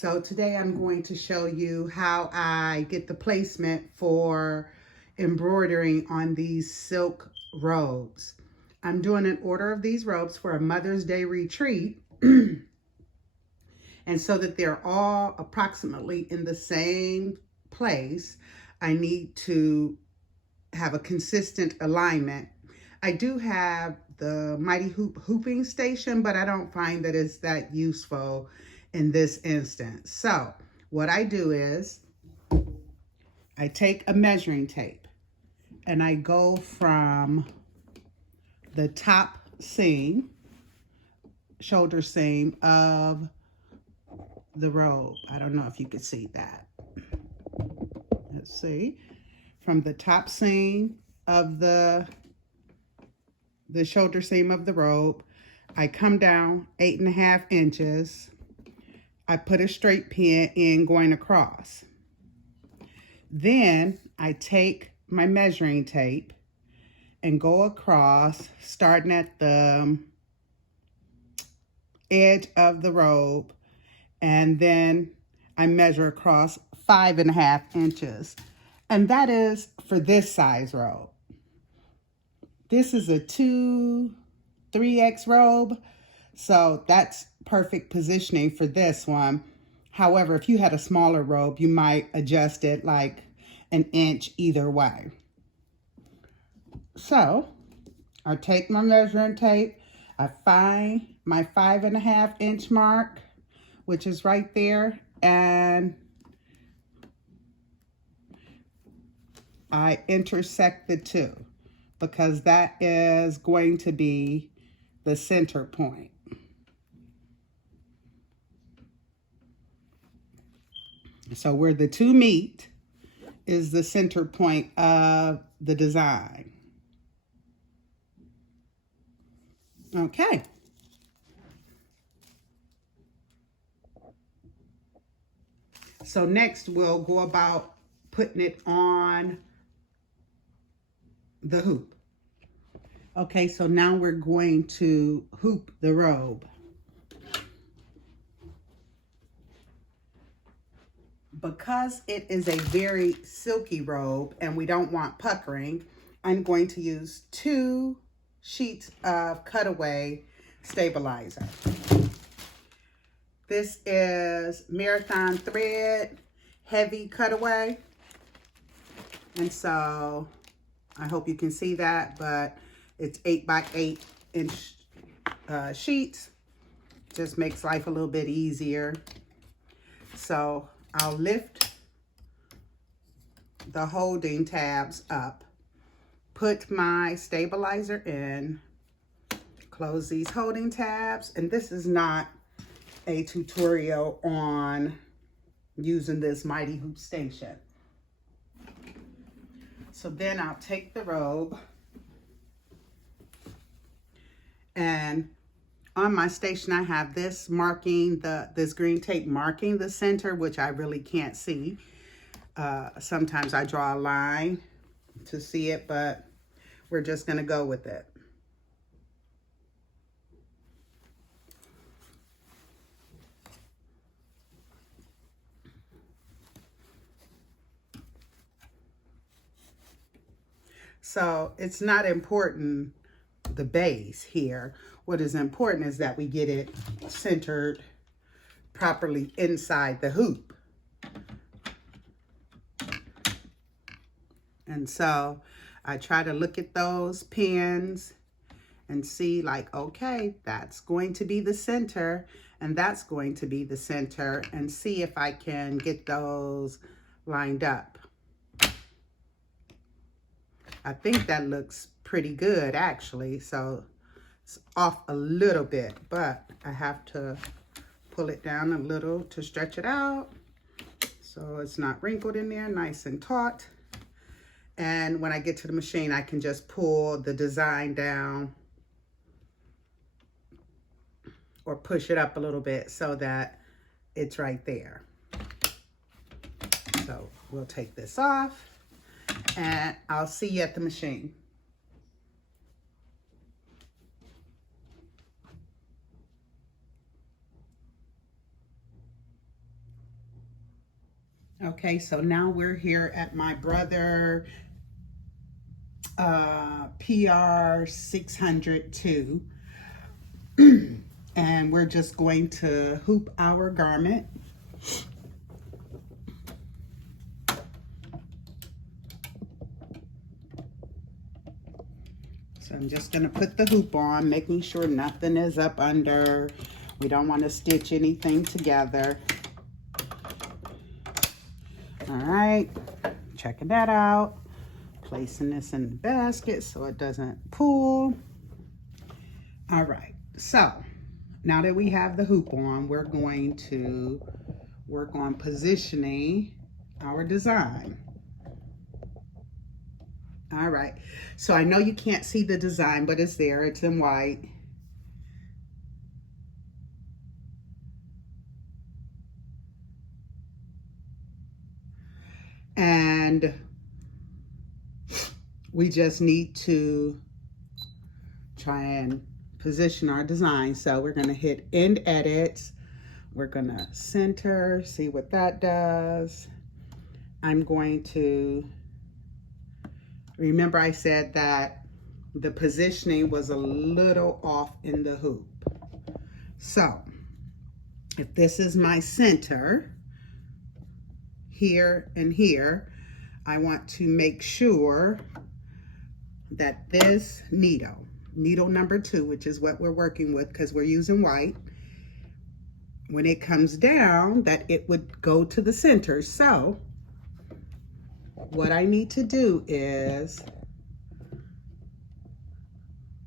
So today I'm going to show you how I get the placement for embroidering on these silk robes. I'm doing an order of these robes for a Mother's Day retreat. And so that they're all approximately in the same place, I need to have a consistent alignment. I do have the Mighty Hoop hooping station, but I don't find that it's that useful in this instance. So what I do is I take a measuring tape and I go from the top seam, shoulder seam of the robe. I don't know if you can see that. Let's see. From the top seam of the shoulder seam of the robe, I come down 8.5 inches. I put a straight pin in going across. Then I take my measuring tape and go across, starting at the edge of the robe, and then I measure across 5.5 inches. And that is for this size robe. This is a 3X robe, so that's perfect positioning for this one. However, if you had a smaller robe, you might adjust it like an inch either way. So I take my measuring tape, I find my 5.5 inch mark, which is right there, and I intersect the two because that is going to be the center point. So where the two meet is the center point of the design. Okay. So next we'll go about putting it on the hoop. Okay, so now we're going to hoop the robe. Because it is a very silky robe and we don't want puckering, I'm going to use 2 sheets of cutaway stabilizer. This is Marathon thread, heavy cutaway. And so I hope you can see that, but it's 8x8 inch sheets. Just makes life a little bit easier. So I'll lift the holding tabs up, put my stabilizer in, close these holding tabs, and this is not a tutorial on using this Mighty Hoop station. So then I'll take the robe, and on my station I have this marking, this green tape marking the center, which I really can't see. Sometimes I draw a line to see it, but we're just gonna go with it. So it's not important, the base here. What is important is that we get it centered properly inside the hoop. And so I try to look at those pins and see like, okay, that's going to be the center and that's going to be the center, and see if I can get those lined up. I think that looks pretty good actually. So it's off a little bit, but I have to pull it down a little to stretch it out so it's not wrinkled in there, nice and taut. And when I get to the machine, I can just pull the design down or push it up a little bit so that it's right there. So we'll take this off and I'll see you at the machine. Okay, so now we're here at my Brother PR600II. And we're just going to hoop our garment. So I'm just going to put the hoop on, making sure nothing is up under. We don't want to stitch anything together. All right, checking that out. Placing this in the basket so it doesn't pull. All right, so now that we have the hoop on, we're going to work on positioning our design. All right, so I know you can't see the design, but it's there, it's in white. And we just need to try and position our design. So we're gonna hit end edits. We're gonna center, see what that does. I'm going to, remember I said that the positioning was a little off in the hoop. So if this is my center, here and here, I want to make sure that this needle number 2, which is what we're working with because we're using white, when it comes down, that it would go to the center. So what I need to do is,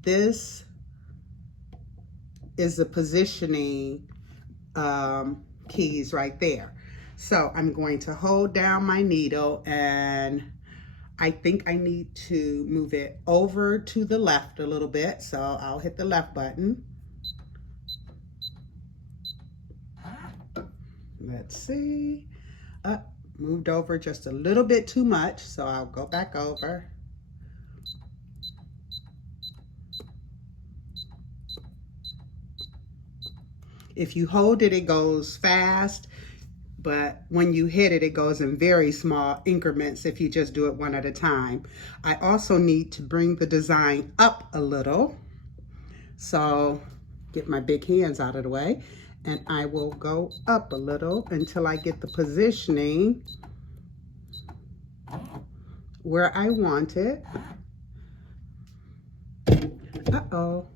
this is the positioning keys right there. So I'm going to hold down my needle, and I think I need to move it over to the left a little bit. So I'll hit the left button. Let's see. Moved over just a little bit too much, so I'll go back over. If you hold it, it goes fast. But when you hit it, it goes in very small increments if you just do it one at a time. I also need to bring the design up a little. So get my big hands out of the way, and I will go up a little until I get the positioning where I want it. Uh-oh.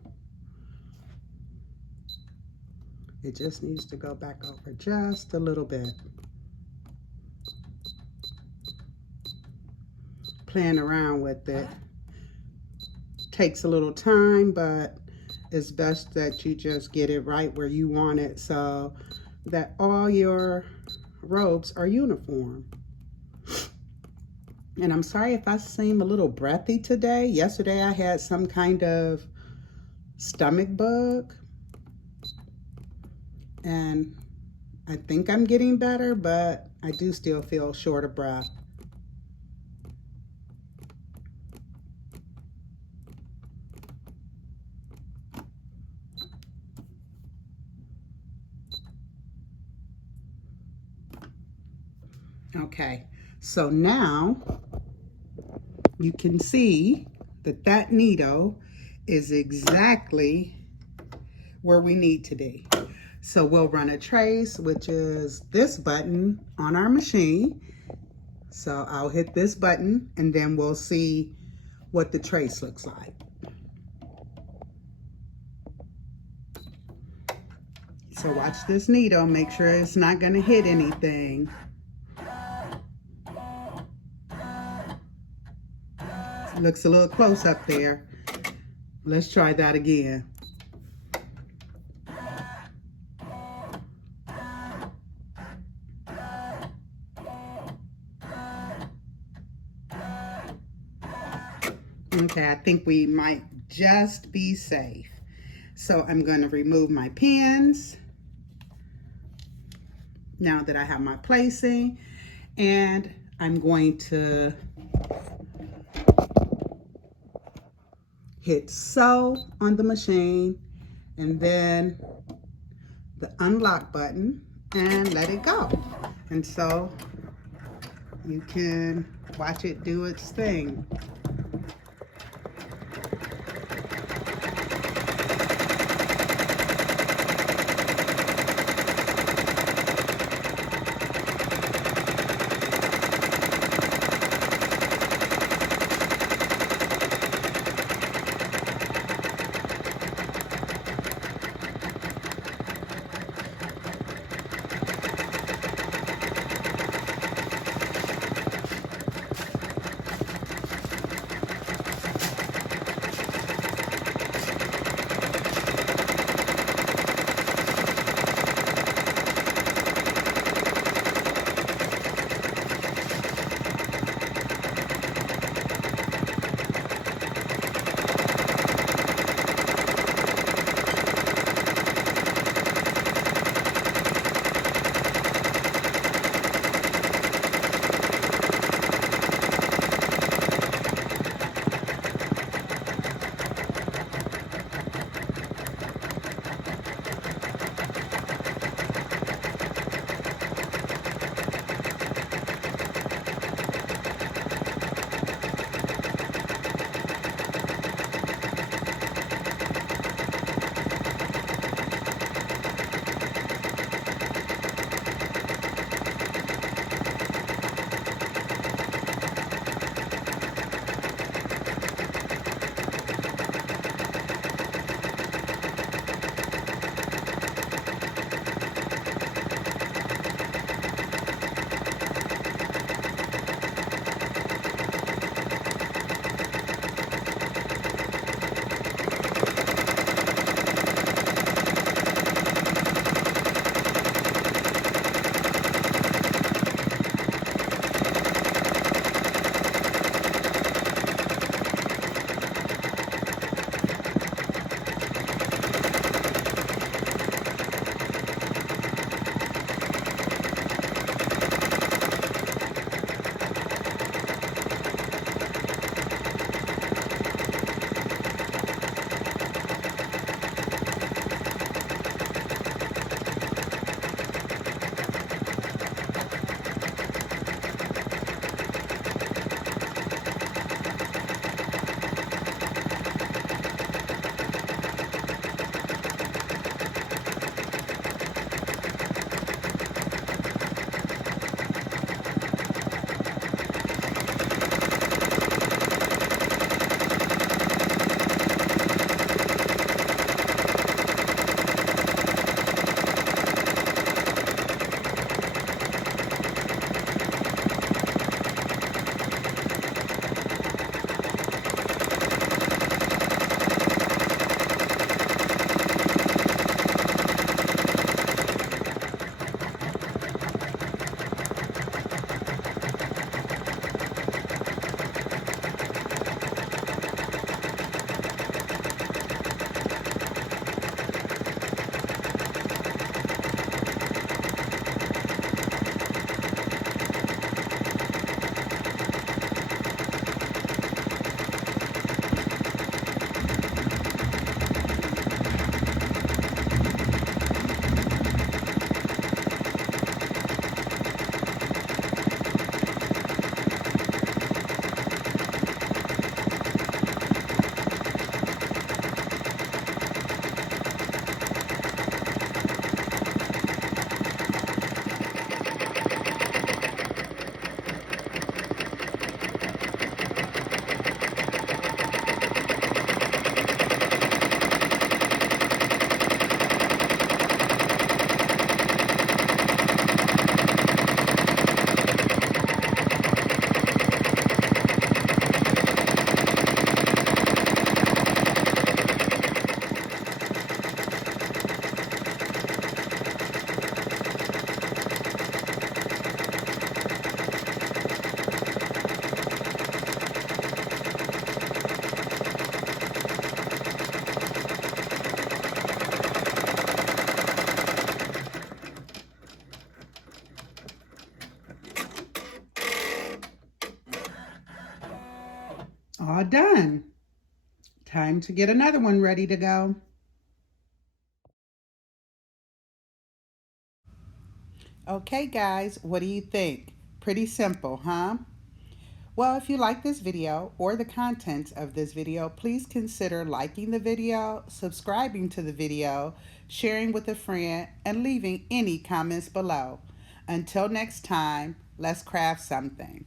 It just needs to go back over just a little bit. Playing around with it takes a little time, but it's best that you just get it right where you want it so that all your robes are uniform. And I'm sorry if I seem a little breathy today. Yesterday I had some kind of stomach bug, and I think I'm getting better, but I do still feel short of breath. Okay, so now you can see that that needle is exactly where we need to be. So we'll run a trace, which is this button on our machine. So I'll hit this button, and then we'll see what the trace looks like. So watch this needle, make sure it's not gonna hit anything. It looks a little close up there. Let's try that again. Okay, I think we might just be safe. So I'm going to remove my pins now that I have my placing, and I'm going to hit sew on the machine, and then the unlock button, and let it go. And so you can watch it do its thing. All done. Time to get another one ready to go. Okay, guys, what do you think? Pretty simple, huh? Well, if you like this video or the contents of this video, please consider liking the video, subscribing to the video, sharing with a friend, and leaving any comments below. Until next time, let's craft something.